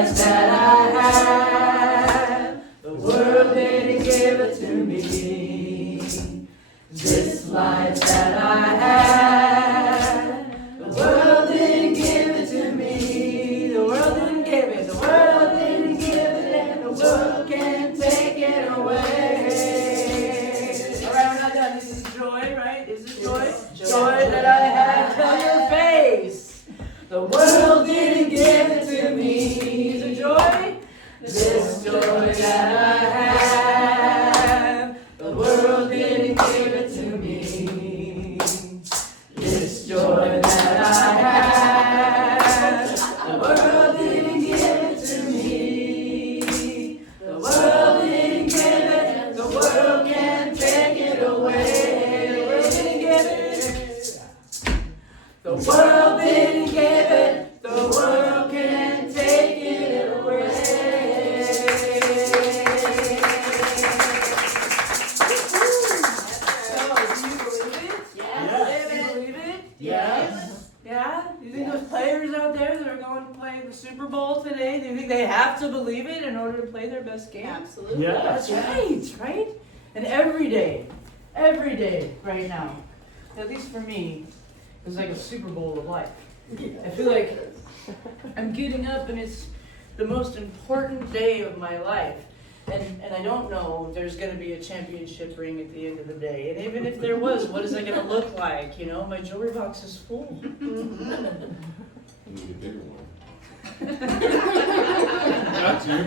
life that I have, the world didn't give it to me. This life that I have, the world didn't give it to me. The world didn't give it, the world didn't give it, and the world can't take it away. All right, we're not done. This is joy, right? Is it joy? Joy that I have, tell your face. The world didn't give it to me. Is it joy? This joy that I have, the world didn't give it to me. This joy that I have, the world didn't give it to me. The world didn't give it, the world can't take it away. The world didn't give it. The world didn't give it, the world can't take it away. So, do you believe it? Yes. Do you believe it? Yes. Yeah? Do you think those players out there that are going to play the Super Bowl today, do you think they have to believe it in order to play their best game? Absolutely. Yes. That's right? And every day right now, at least for me, is like a Super Bowl of life. I feel like I'm getting up and it's the most important day of my life. And I don't know if there's going to be a championship ring at the end of the day. And even if there was, what is it going to look like? You know, my jewelry box is full. You need a bigger one. That's you.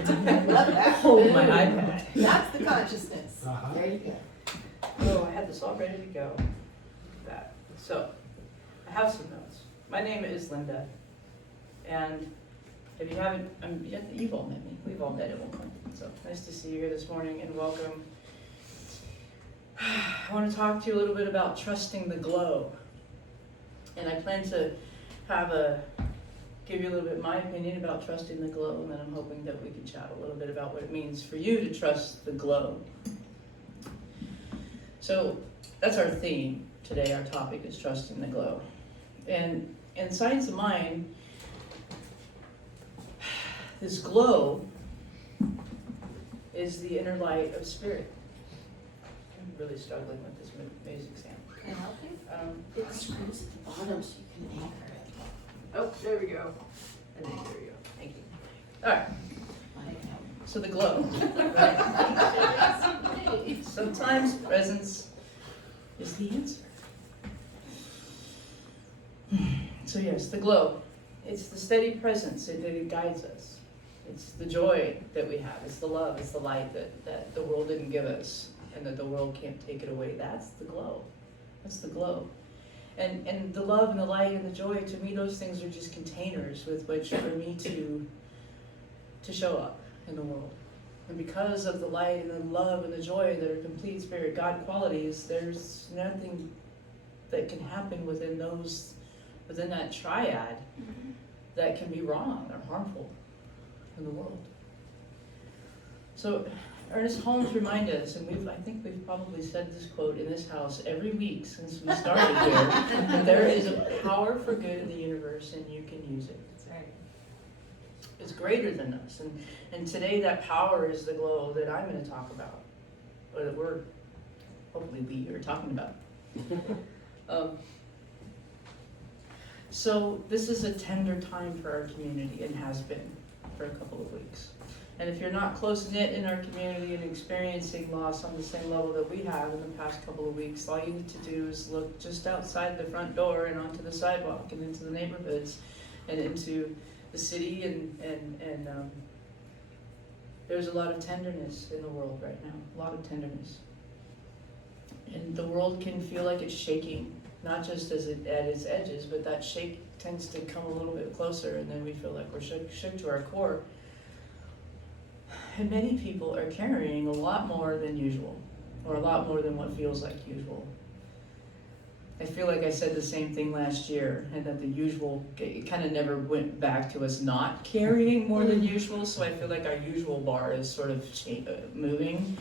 Love that. Hold my iPad. That's the consciousness. Uh-huh. There you go. Oh, I had this all ready to go. That. So, I have some notes. My name is Linda. And if you haven't, you've all met me. We've all met at one point. So, nice to see you here this morning and welcome. I want to talk to you a little bit about trusting the glow. And I plan to give you a little bit my opinion about trusting the glow, and then I'm hoping that we can chat a little bit about what it means for you to trust the glow. So that's our theme today. Our topic is trusting the glow. And in Science of Mind, this glow is the inner light of spirit. I'm really struggling with this music sound. Can I help you? It screws at the bottom so you can anchor it. Oh, there we go. I think there we go. Thank you. All right. So the glow. Right? Sometimes presence is the answer. So yes, the glow. It's the steady presence that it guides us. It's the joy that we have. It's the love. It's the light that the world didn't give us and that the world can't take it away. That's the glow. That's the glow. And the love and the light and the joy, to me, those things are just containers with which for me to show up in the world. And because of the light and the love and the joy that are complete spirit God qualities, there's nothing that can happen within that triad that can be wrong or harmful in the world. So Ernest Holmes remind us, and I think we've probably said this quote in this house every week since we started here, that there is a power for good in the universe and you can use it. That's right. It's greater than us. And today that power is the glow that I'm going to talk about, or that we are talking about. So this is a tender time for our community and has been for a couple of weeks. And if you're not close-knit in our community and experiencing loss on the same level that we have in the past couple of weeks, all you need to do is look just outside the front door and onto the sidewalk and into the neighborhoods and into the city and there's a lot of tenderness in the world right now, a lot of tenderness. And the world can feel like it's shaking, not just at its edges, but that shake tends to come a little bit closer and then we feel like we're shook to our core. And many people are carrying a lot more than usual, or a lot more than what feels like usual. I feel like I said the same thing last year, and that the usual, it kind of never went back to us not carrying more than usual, so I feel like our usual bar is sort of moving,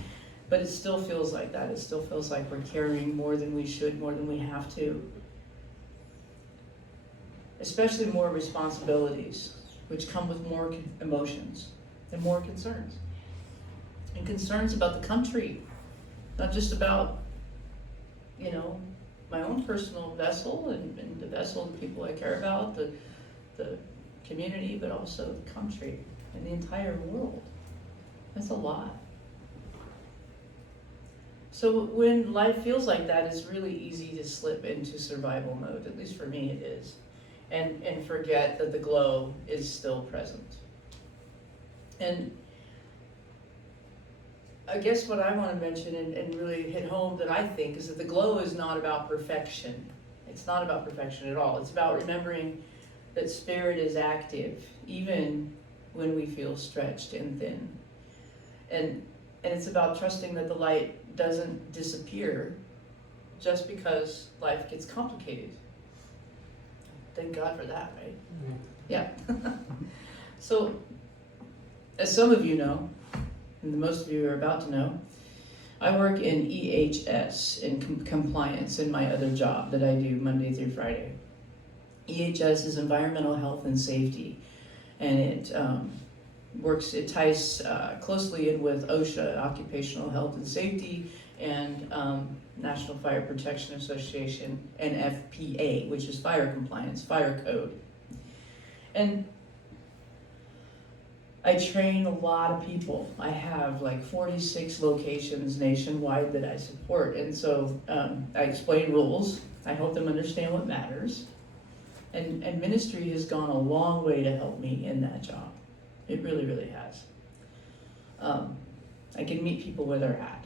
but it still feels like that. It still feels like we're carrying more than we should, more than we have to. Especially more responsibilities. which come with more emotions and more concerns. And concerns about the country, not just about, my own personal vessel and the vessel of the people I care about, the community, but also the country and the entire world. That's a lot. So when life feels like that, it's really easy to slip into survival mode, at least for me it is, and forget that the glow is still present. And I guess what I want to mention and really hit home that I think is that the glow is not about perfection. It's not about perfection at all. It's about remembering that spirit is active, even when we feel stretched and thin. And it's about trusting that the light doesn't disappear just because life gets complicated. Thank God for that, right? Yeah. So, as some of you know, and most of you are about to know, I work in EHS, in compliance, in my other job that I do Monday through Friday. EHS is environmental health and safety, and it ties closely in with OSHA, Occupational Health and Safety, and National Fire Protection Association, and FPA, which is fire compliance, fire code. And I train a lot of people. I have like 46 locations nationwide that I support, and so I explain rules. I help them understand what matters. And ministry has gone a long way to help me in that job. It really, really has. I can meet people where they're at,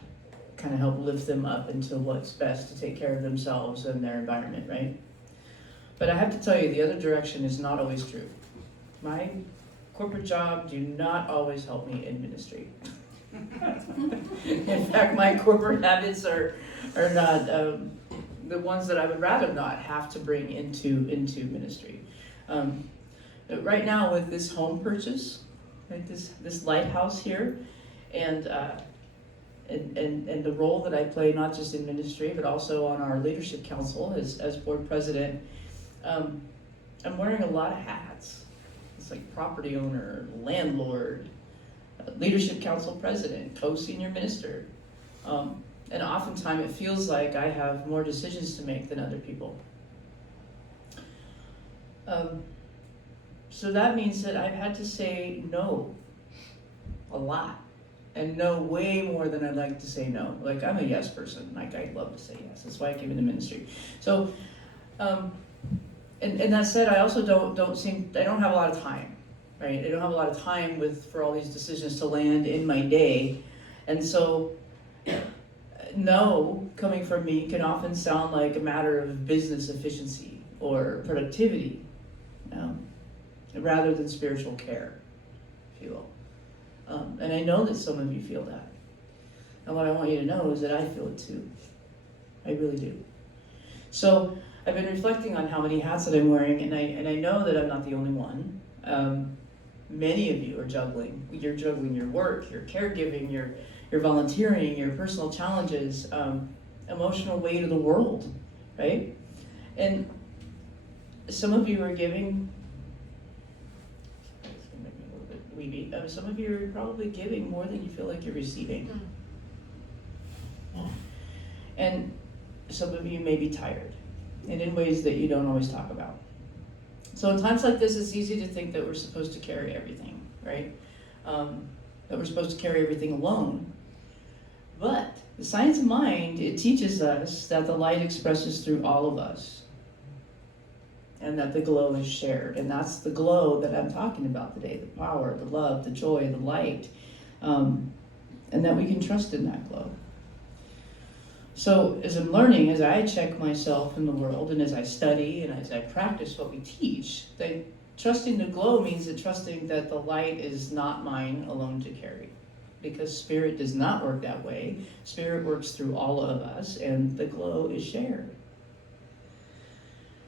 kind of help lift them up into what's best to take care of themselves and their environment, right? But I have to tell you, the other direction is not always true. My corporate job do not always help me in ministry. In fact, my corporate habits are not the ones that I would rather not have to bring into ministry. Right now with this home purchase, right, this lighthouse here, and the role that I play not just in ministry but also on our leadership council as board president, I'm wearing a lot of hats. It's like property owner, landlord, leadership council president, co-senior minister. And oftentimes it feels like I have more decisions to make than other people. So that means that I've had to say no a lot, and no way more than I'd like to say no. Like, I'm a yes person. Like, I love to say yes. That's why I came into ministry. So, and that said, I also I don't have a lot of time, right? I don't have a lot of time for all these decisions to land in my day. And so, no, coming from me can often sound like a matter of business efficiency or productivity, rather than spiritual care, if you will. And I know that some of you feel that. And what I want you to know is that I feel it too. I really do. So I've been reflecting on how many hats that I'm wearing, and I know that I'm not the only one. Many of you are juggling. You're juggling your work, your caregiving, your volunteering, your personal challenges, emotional weight of the world, right? And some of you are giving, it's gonna make me a little bit weepy. Some of you are probably giving more than you feel like you're receiving. And some of you may be tired, and in ways that you don't always talk about. So in times like this, it's easy to think that we're supposed to carry everything, right? That we're supposed to carry everything alone. But the science of mind, it teaches us that the light expresses through all of us, and that the glow is shared. And that's the glow that I'm talking about today, the power, the love, the joy, the light, and that we can trust in that glow. So as I'm learning, as I check myself in the world, and as I study, and as I practice what we teach, that trusting the glow means that trusting that the light is not mine alone to carry. Because spirit does not work that way. Spirit works through all of us, and the glow is shared.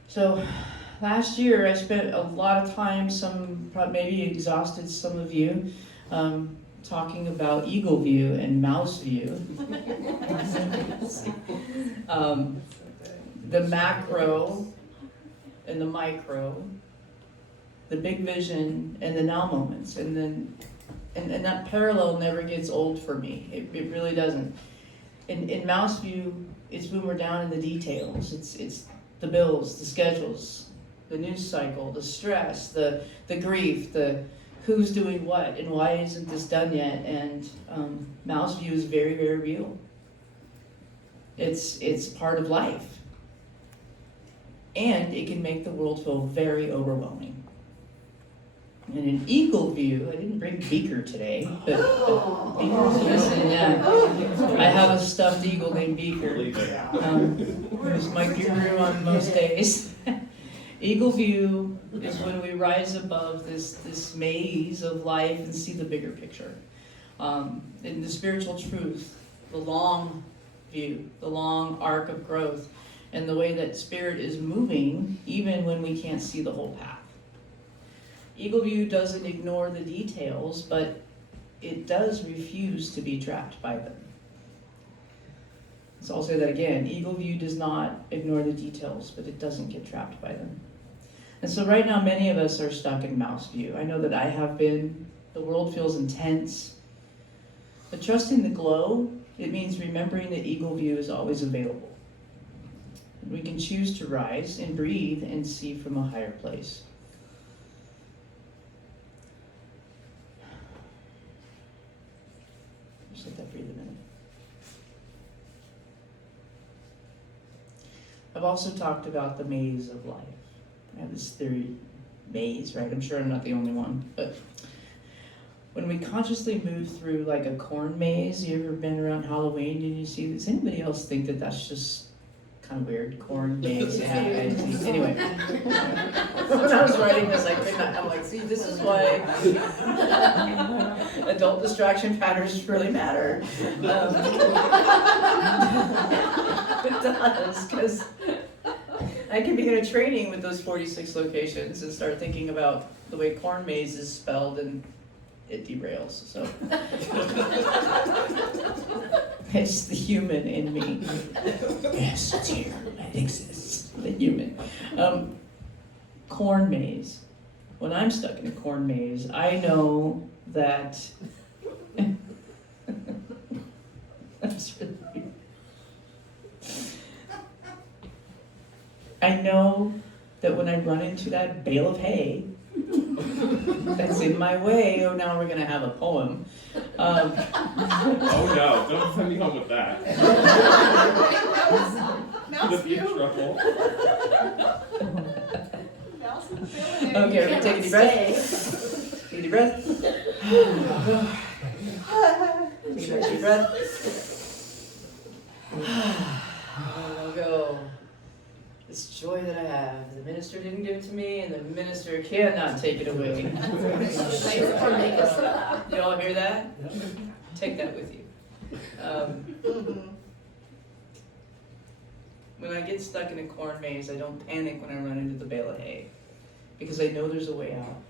So last year I spent a lot of time, maybe exhausted some of you, talking about eagle view and mouse view. The macro and the micro, the big vision, and the now moments. And then, and that parallel never gets old for me. It really doesn't. In Mouse View, it's when we're down in the details. It's the bills, the schedules, the news cycle, the stress, the grief, the who's doing what, and why isn't this done yet? And Mouse View is very, very real. It's part of life. And it can make the world feel very overwhelming. And in Eagle View, I didn't bring Beaker today, but Beaker's missing, yeah. I have a stuffed eagle named Beaker. Who's my guru on most days. Eagle View is when we rise above this maze of life and see the bigger picture. In the spiritual truth, the long view, the long arc of growth, and the way that spirit is moving even when we can't see the whole path. Eagle View doesn't ignore the details, but it does refuse to be trapped by them. So I'll say that again. Eagle View does not ignore the details, but it doesn't get trapped by them. And so right now, many of us are stuck in Mouse View. I know that I have been. The world feels intense. But trusting the glow, it means remembering that Eagle View is always available. We can choose to rise and breathe and see from a higher place. Just let that breathe a minute. I've also talked about the maze of life. I have this theory, maze, right? I'm sure I'm not the only one, but when we consciously move through like a corn maze, you ever been around Halloween and you see, does anybody else think that that's just kind of weird, corn maze? Yeah, anyway, when I was writing this, I'm like, see, this is why adult distraction patterns really matter. It does, because I can begin a training with those 46 locations and start thinking about the way corn maze is spelled, and it derails. So it's the human in me. Yes, it's here. It exists. The human. Corn maze. When I'm stuck in a corn maze, I know that that's really weird. I know that when I run into that bale of hay that's in my way, oh, now we're going to have a poem. Oh no, don't send me home with that. Mouse The beef View. truffle. Mouse in the building. Okay, we're going to take a deep breath. Take a deep breath. Take a deep breath. I'll go. This joy that I have, the minister didn't give it to me, and the minister cannot take it away. You all hear that? Take that with you. When I get stuck in a corn maze, I don't panic when I run into the bale of hay, because I know there's a way out.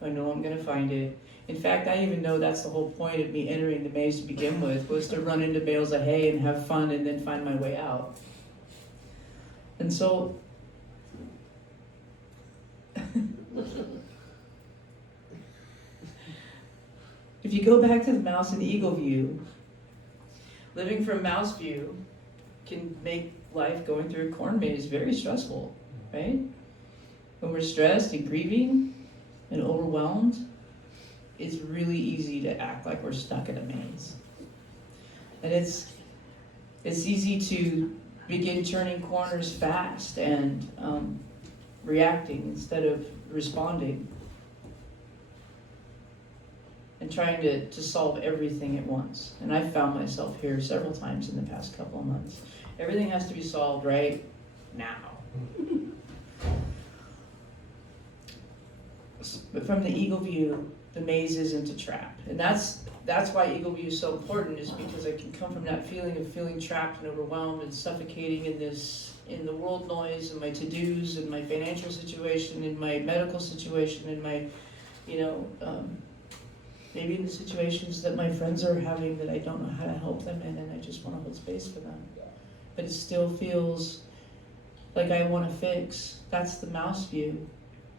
I know I'm going to find it. In fact, I even know that's the whole point of me entering the maze to begin with, was to run into bales of hay and have fun and then find my way out. And so, if you go back to the mouse and eagle view, living from mouse view can make life going through a corn maze very stressful, right? When we're stressed and grieving and overwhelmed, it's really easy to act like we're stuck in a maze. And it's easy to begin turning corners fast and reacting instead of responding, and trying to solve everything at once. And I've found myself here several times in the past couple of months. Everything has to be solved right now. But from the eagle view, the maze isn't a trap. And that's why eagle view is so important, is because I can come from that feeling of feeling trapped and overwhelmed and suffocating in the world noise and my to-dos and my financial situation and my medical situation and my, maybe in the situations that my friends are having that I don't know how to help them in, and I just want to hold space for them. But it still feels like I want to fix. That's the mouse view.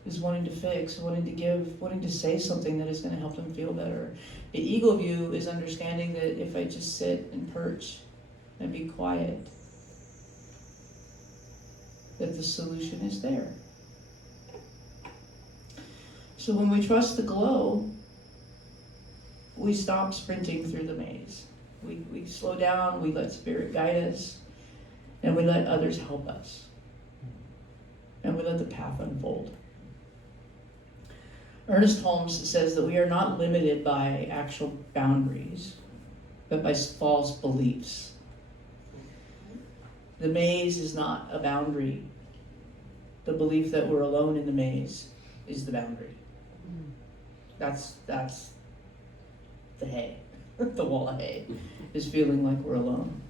is wanting to fix, wanting to give, wanting to say something that is going to help them feel better. The ego view is understanding that if I just sit and perch and be quiet, that the solution is there. So when we trust the glow, we stop sprinting through the maze. We slow down, we let spirit guide us, and we let others help us. And we let the path unfold. Ernest Holmes says that we are not limited by actual boundaries, but by false beliefs. The maze is not a boundary. The belief that we're alone in the maze is the boundary. That's the hay, the wall of hay, is feeling like we're alone.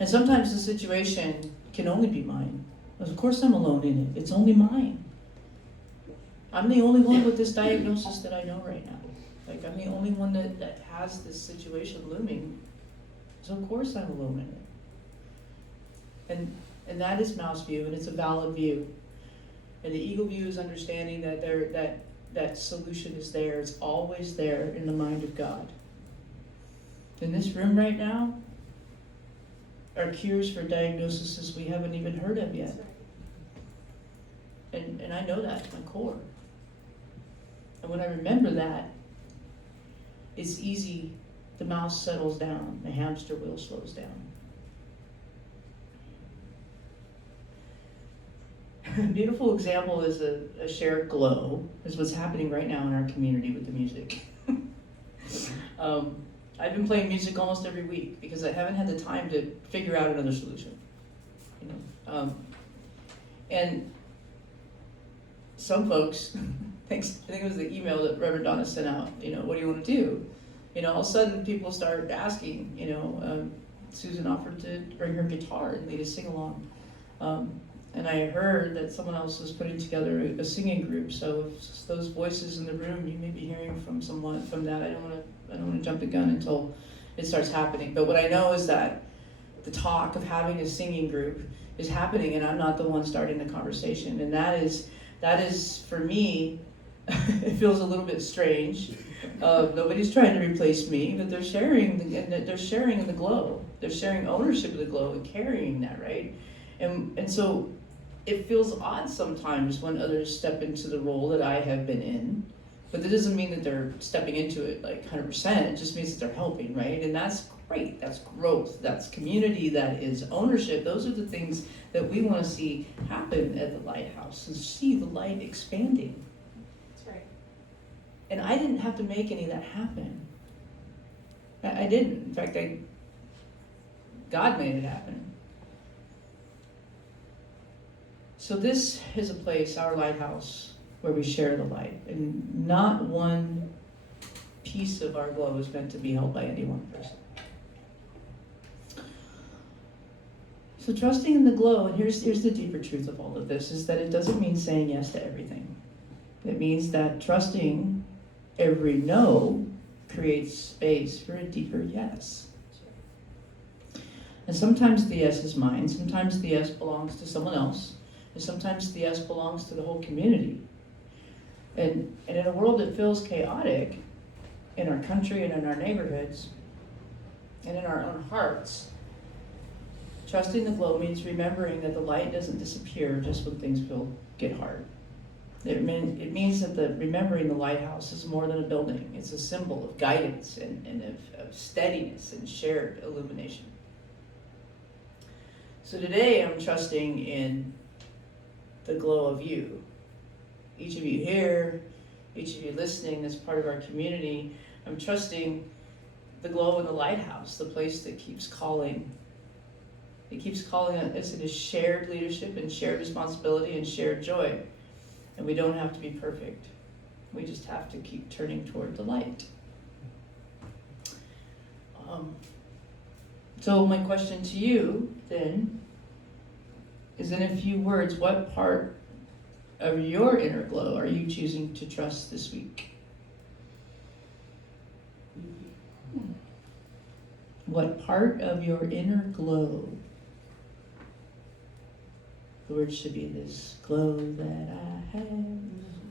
And sometimes the situation can only be mine. Of course I'm alone in it. It's only mine. I'm the only one with this diagnosis that I know right now. Like, I'm the only one that has this situation looming. So of course I'm alone in it. And that is mouse view, and it's a valid view. And the ego view is understanding that that solution is there. It's always there in the mind of God. In this room right now are cures for diagnoses we haven't even heard of yet. And I know that to my core. And when I remember that, it's easy. The mouse settles down. The hamster wheel slows down. A beautiful example is a shared glow, is what's happening right now in our community with the music. I've been playing music almost every week because I haven't had the time to figure out another solution. And some folks, I think it was the email that Reverend Donna sent out, what do you want to do? All of a sudden people start asking, Susan offered to bring her guitar and lead a sing-along. And I heard that someone else was putting together a singing group. So if those voices in the room, you may be hearing from someone from that. I don't want to jump the gun until it starts happening. But what I know is that the talk of having a singing group is happening, and I'm not the one starting the conversation. And that is for me, it feels a little bit strange. Nobody's trying to replace me, but they're sharing in the glow. They're sharing ownership of the glow and carrying that, right? And so it feels odd sometimes when others step into the role that I have been in, but that doesn't mean that they're stepping into it like 100%. It just means that they're helping, right? And that's great. That's growth. That's community. That is ownership. Those are the things that we want to see happen at the lighthouse, and see the light expanding. That's right. And I didn't have to make any of that happen. I didn't. In fact, God made it happen. So this is a place, our lighthouse, where we share the light. And not one piece of our glow is meant to be held by any one person. So trusting in the glow, and here's the deeper truth of all of this, is that it doesn't mean saying yes to everything. It means that trusting every no creates space for a deeper yes. And sometimes the yes is mine, sometimes the yes belongs to someone else, and sometimes the yes belongs to the whole community. And in a world that feels chaotic, in our country and in our neighborhoods, and in our own hearts, trusting the glow means remembering that the light doesn't disappear just when things get hard. It means that remembering the lighthouse is more than a building. It's a symbol of guidance and of steadiness and shared illumination. So today I'm trusting in the glow of you. Each of you here, each of you listening as part of our community, I'm trusting the glow in the lighthouse, the place that keeps calling. It keeps calling us into shared leadership and shared responsibility and shared joy. And we don't have to be perfect. We just have to keep turning toward the light. So my question to you then is, in a few words, what part of your inner glow are you choosing to trust this week? What part of your inner glow The words should be this glow that I have.